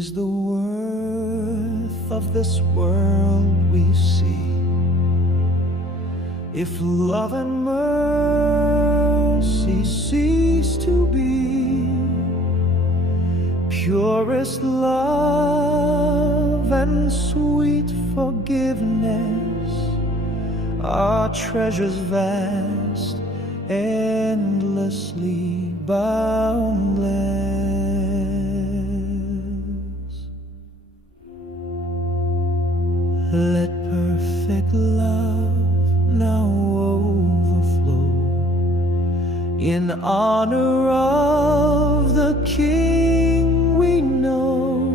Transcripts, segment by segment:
is the worth of this world we see if love and mercy cease to be? Purest love and sweet forgiveness are treasures vast, endlessly boundless. Let perfect love now overflow in honor of the King we know.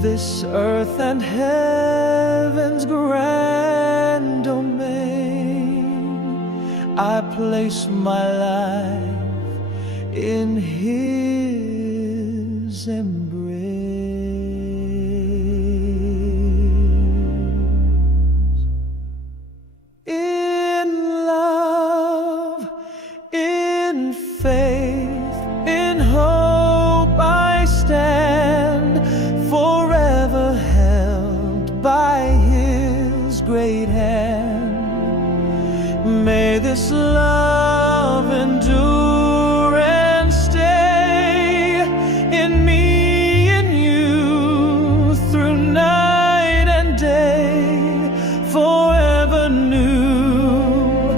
This earth and heaven's grand domain, I place my life in His embrace. In love, in faith, in hope I stand, forever held by His great hand. May this love endure and stay in me and you through night and day, forever new,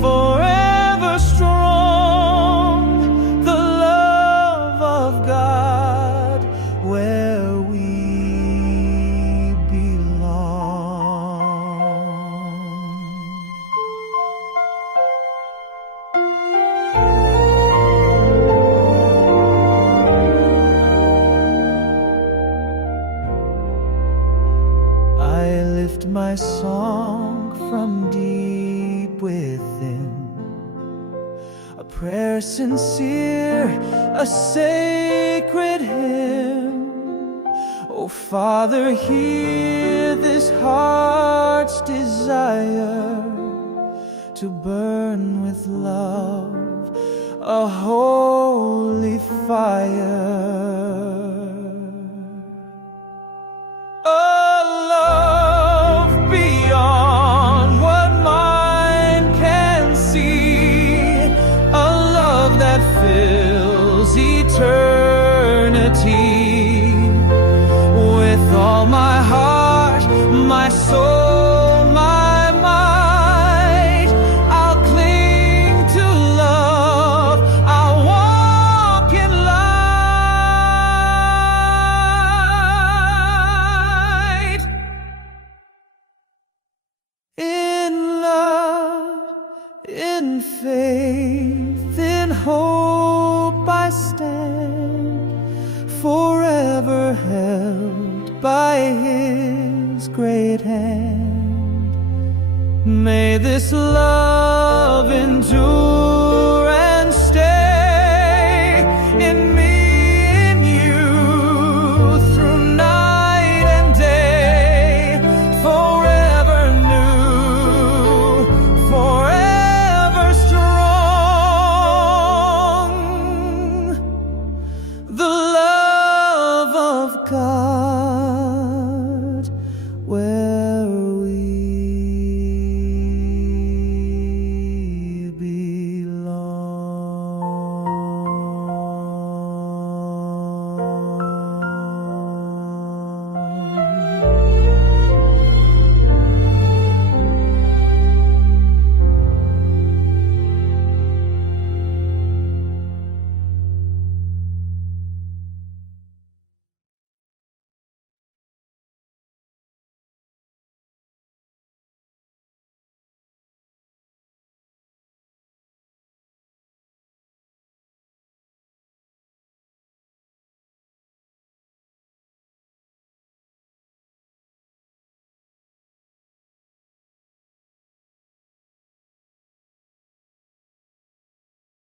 forever strong, the love of God where we belong. I lift my song from deep within, a prayer sincere, a sacred hymn. Oh Father, hear this heart's desire to burn with love, a holy fire. A love beyond what mind can see, a love that fills eternity. With all my heart, my soul, my might, I'll cling to love, I'll walk in light. In love, in faith, in hope I stand, forever held by His great hand. May this love endure